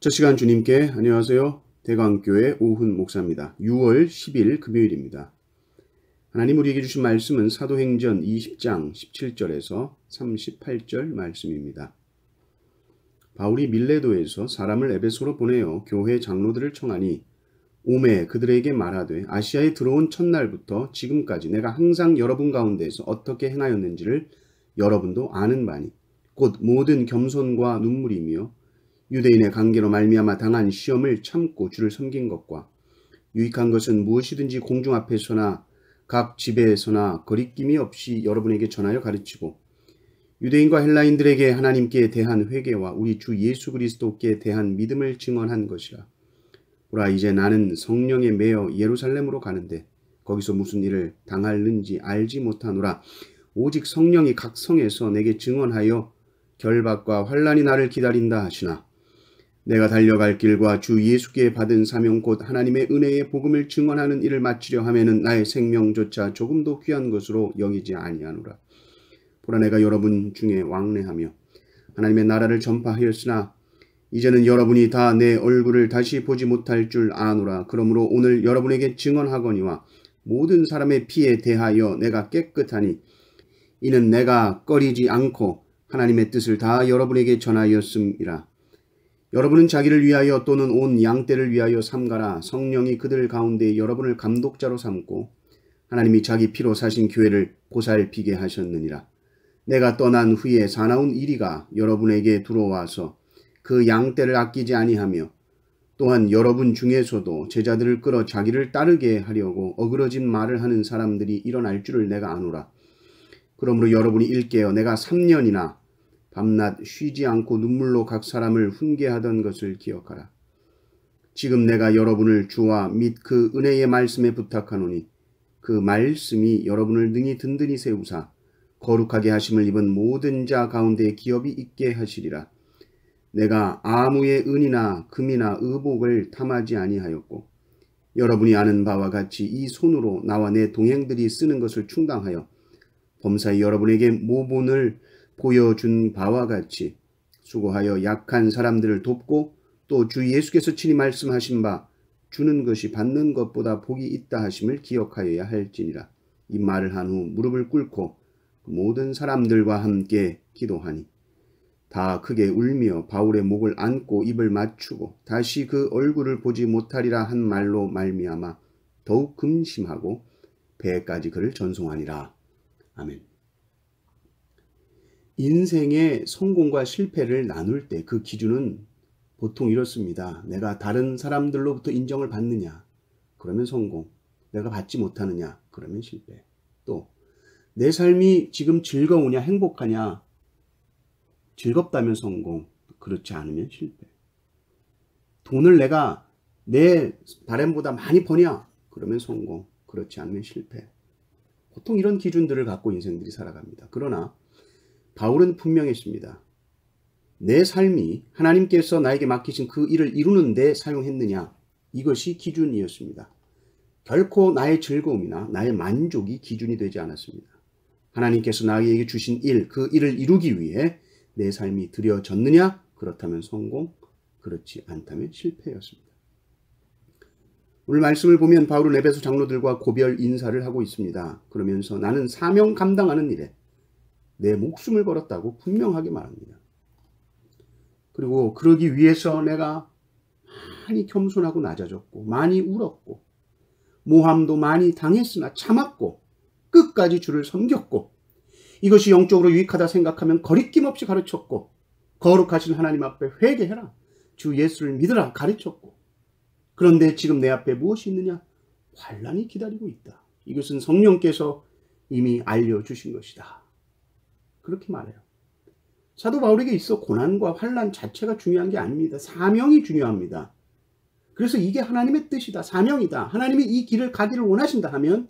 첫 시간 주님께 안녕하세요. 대광교회 오훈 목사입니다. 6월 10일 금요일입니다. 하나님 우리에게 주신 말씀은 사도행전 20장 17절에서 38절 말씀입니다. 바울이 밀레도에서 사람을 에베소로 보내어 교회 장로들을 청하니 오매 그들에게 말하되 아시아에 들어온 첫날부터 지금까지 내가 항상 여러분 가운데에서 어떻게 행하였는지를 여러분도 아는 바니 곧 모든 겸손과 눈물이며 유대인의 관계로 말미암아 당한 시험을 참고 주를 섬긴 것과 유익한 것은 무엇이든지 공중 앞에서나 각 집에서나 거리낌이 없이 여러분에게 전하여 가르치고 유대인과 헬라인들에게 하나님께 대한 회개와 우리 주 예수 그리스도께 대한 믿음을 증언한 것이라. 보라 이제 나는 성령에 매여 예루살렘으로 가는데 거기서 무슨 일을 당할는지 알지 못하노라. 오직 성령이 각 성에서 내게 증언하여 결박과 환난이 나를 기다린다 하시나 내가 달려갈 길과 주 예수께 받은 사명 곧 하나님의 은혜의 복음을 증언하는 일을 마치려 하면은 나의 생명조차 조금도 귀한 것으로 여기지 아니하노라. 보라 내가 여러분 중에 왕래하며 하나님의 나라를 전파하였으나 이제는 여러분이 다 내 얼굴을 다시 보지 못할 줄 아노라. 그러므로 오늘 여러분에게 증언하거니와 모든 사람의 피에 대하여 내가 깨끗하니 이는 내가 꺼리지 않고 하나님의 뜻을 다 여러분에게 전하였음이라. 여러분은 자기를 위하여 또는 온 양떼를 위하여 삼가라. 성령이 그들 가운데 여러분을 감독자로 삼고 하나님이 자기 피로 사신 교회를 보살피게 하셨느니라. 내가 떠난 후에 사나운 이리가 여러분에게 들어와서 그 양떼를 아끼지 아니하며 또한 여러분 중에서도 제자들을 끌어 자기를 따르게 하려고 어그러진 말을 하는 사람들이 일어날 줄을 내가 아노라. 그러므로 여러분이 일깨어 내가 3년이나 밤낮 쉬지 않고 눈물로 각 사람을 훈계하던 것을 기억하라. 지금 내가 여러분을 주와 및 그 은혜의 말씀에 부탁하노니 그 말씀이 여러분을 능히 든든히 세우사 거룩하게 하심을 입은 모든 자 가운데 기업이 있게 하시리라. 내가 아무의 은이나 금이나 의복을 탐하지 아니하였고 여러분이 아는 바와 같이 이 손으로 나와 내 동행들이 쓰는 것을 충당하여 범사에 여러분에게 모본을 보여준 바와 같이 수고하여 약한 사람들을 돕고 또 주 예수께서 친히 말씀하신 바 주는 것이 받는 것보다 복이 있다 하심을 기억하여야 할지니라. 이 말을 한 후 무릎을 꿇고 모든 사람들과 함께 기도하니 다 크게 울며 바울의 목을 안고 입을 맞추고 다시 그 얼굴을 보지 못하리라 한 말로 말미암아 더욱 근심하고 배까지 그를 전송하니라. 아멘. 인생의 성공과 실패를 나눌 때 그 기준은 보통 이렇습니다. 내가 다른 사람들로부터 인정을 받느냐? 그러면 성공. 내가 받지 못하느냐? 그러면 실패. 또 내 삶이 지금 즐거우냐? 행복하냐? 즐겁다면 성공. 그렇지 않으면 실패. 돈을 내가 내 바람보다 많이 버냐? 그러면 성공. 그렇지 않으면 실패. 보통 이런 기준들을 갖고 인생들이 살아갑니다. 그러나 바울은 분명했습니다. 내 삶이 하나님께서 나에게 맡기신 그 일을 이루는 데 사용했느냐, 이것이 기준이었습니다. 결코 나의 즐거움이나 나의 만족이 기준이 되지 않았습니다. 하나님께서 나에게 주신 일, 그 일을 이루기 위해 내 삶이 드려졌느냐? 그렇다면 성공, 그렇지 않다면 실패였습니다. 오늘 말씀을 보면 바울은 에베소 장로들과 고별 인사를 하고 있습니다. 그러면서 나는 사명 감당하는 일에 내 목숨을 걸었다고 분명하게 말합니다. 그리고 그러기 위해서 내가 많이 겸손하고 낮아졌고 많이 울었고 모함도 많이 당했으나 참았고 끝까지 주를 섬겼고 이것이 영적으로 유익하다 생각하면 거리낌 없이 가르쳤고 거룩하신 하나님 앞에 회개해라. 주 예수를 믿으라 가르쳤고 그런데 지금 내 앞에 무엇이 있느냐? 환난이 기다리고 있다. 이것은 성령께서 이미 알려주신 것이다. 그렇게 말해요. 사도 바울에게 있어 고난과 환난 자체가 중요한 게 아닙니다. 사명이 중요합니다. 그래서 이게 하나님의 뜻이다. 사명이다. 하나님이 이 길을 가기를 원하신다 하면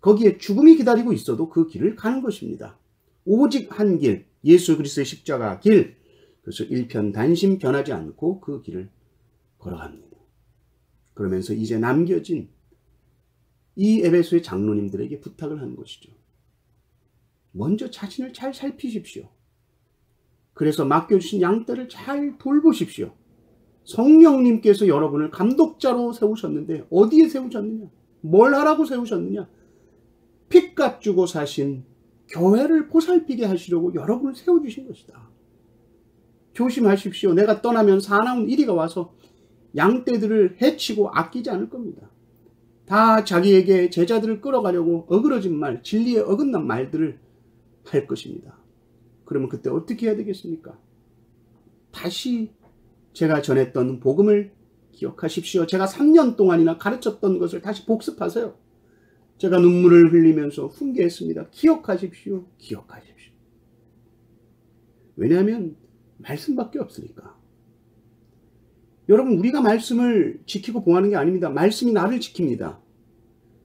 거기에 죽음이 기다리고 있어도 그 길을 가는 것입니다. 오직 한 길, 예수 그리스도의 십자가 길. 그래서 일편단심 변하지 않고 그 길을 걸어갑니다. 그러면서 이제 남겨진 이 에베소의 장로님들에게 부탁을 하는 것이죠. 먼저 자신을 잘 살피십시오. 그래서 맡겨주신 양떼를 잘 돌보십시오. 성령님께서 여러분을 감독자로 세우셨는데 어디에 세우셨느냐? 뭘 하라고 세우셨느냐? 핏값 주고 사신 교회를 보살피게 하시려고 여러분을 세워주신 것이다. 조심하십시오. 내가 떠나면 사나운 이리가 와서 양떼들을 해치고 아끼지 않을 겁니다. 다 자기에게 제자들을 끌어가려고 어그러진 말, 진리에 어긋난 말들을 할 것입니다. 그러면 그때 어떻게 해야 되겠습니까? 다시 제가 전했던 복음을 기억하십시오. 제가 3년 동안이나 가르쳤던 것을 다시 복습하세요. 제가 눈물을 흘리면서 훈계했습니다. 기억하십시오. 기억하십시오. 왜냐하면 말씀밖에 없으니까. 여러분, 우리가 말씀을 지키고 봉하는 게 아닙니다. 말씀이 나를 지킵니다.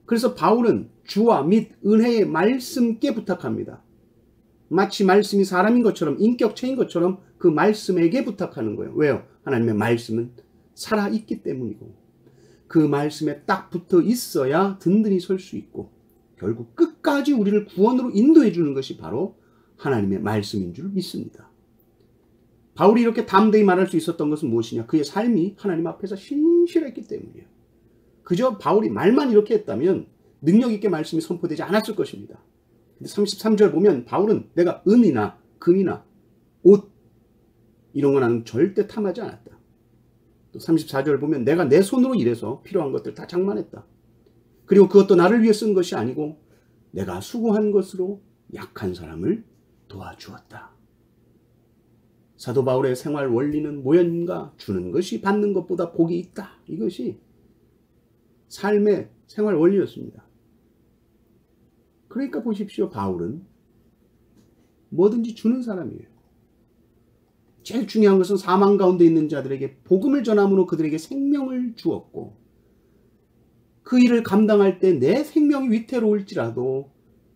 그래서 바울은 주와 및 은혜의 말씀께 부탁합니다. 마치 말씀이 사람인 것처럼, 인격체인 것처럼 그 말씀에게 부탁하는 거예요. 왜요? 하나님의 말씀은 살아있기 때문이고, 그 말씀에 딱 붙어 있어야 든든히 설 수 있고, 결국 끝까지 우리를 구원으로 인도해 주는 것이 바로 하나님의 말씀인 줄 믿습니다. 바울이 이렇게 담대히 말할 수 있었던 것은 무엇이냐? 그의 삶이 하나님 앞에서 신실했기 때문이에요. 그저 바울이 말만 이렇게 했다면 능력 있게 말씀이 선포되지 않았을 것입니다. 근데 33절 보면 바울은 내가 은이나 금이나 옷 이런 거 나는 절대 탐하지 않았다. 또 34절 보면 내가 내 손으로 일해서 필요한 것들 다 장만했다. 그리고 그것도 나를 위해 쓴 것이 아니고 내가 수고한 것으로 약한 사람을 도와주었다. 사도 바울의 생활 원리는 뭐였는가? 주는 것이 받는 것보다 복이 있다. 이것이 삶의 생활 원리였습니다. 그러니까 보십시오. 바울은 뭐든지 주는 사람이에요. 제일 중요한 것은 사망 가운데 있는 자들에게 복음을 전함으로 그들에게 생명을 주었고, 그 일을 감당할 때 내 생명이 위태로울지라도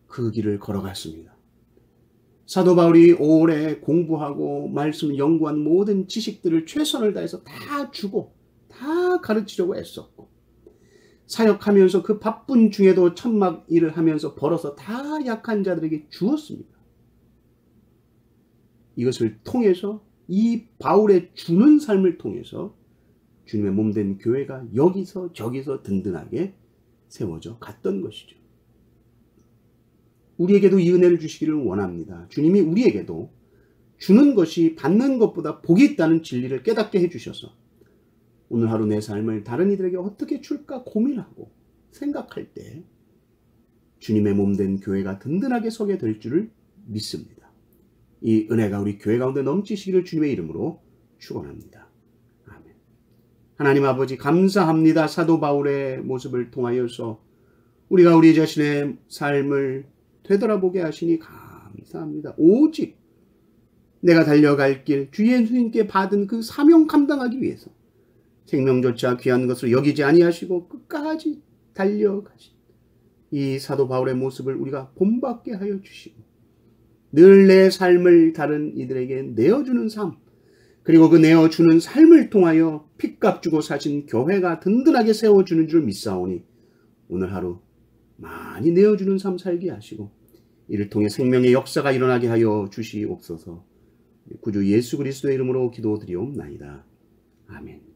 그 길을 걸어갔습니다. 사도 바울이 오래 공부하고 말씀을 연구한 모든 지식들을 최선을 다해서 다 주고 다 가르치려고 애썼고, 사역하면서 그 바쁜 중에도 천막 일을 하면서 벌어서 다 약한 자들에게 주었습니다. 이것을 통해서, 이 바울의 주는 삶을 통해서 주님의 몸된 교회가 여기서 저기서 든든하게 세워져 갔던 것이죠. 우리에게도 이 은혜를 주시기를 원합니다. 주님이 우리에게도 주는 것이 받는 것보다 복이 있다는 진리를 깨닫게 해주셔서 오늘 하루 내 삶을 다른 이들에게 어떻게 줄까 고민하고 생각할 때 주님의 몸된 교회가 든든하게 서게 될 줄을 믿습니다. 이 은혜가 우리 교회 가운데 넘치시기를 주님의 이름으로 축원합니다. 아멘. 하나님 아버지, 감사합니다. 사도 바울의 모습을 통하여서 우리가 우리 자신의 삶을 되돌아보게 하시니 감사합니다. 오직 내가 달려갈 길, 주 예수님께 받은 그 사명 감당하기 위해서 생명조차 귀한 것을 여기지 아니하시고 끝까지 달려가신 이 사도 바울의 모습을 우리가 본받게 하여 주시고, 늘 내 삶을 다른 이들에게 내어주는 삶, 그리고 그 내어주는 삶을 통하여 핏값 주고 사신 교회가 든든하게 세워주는 줄 믿사오니 오늘 하루 많이 내어주는 삶 살게 하시고 이를 통해 생명의 역사가 일어나게 하여 주시옵소서. 구주 예수 그리스도의 이름으로 기도드리옵나이다. 아멘.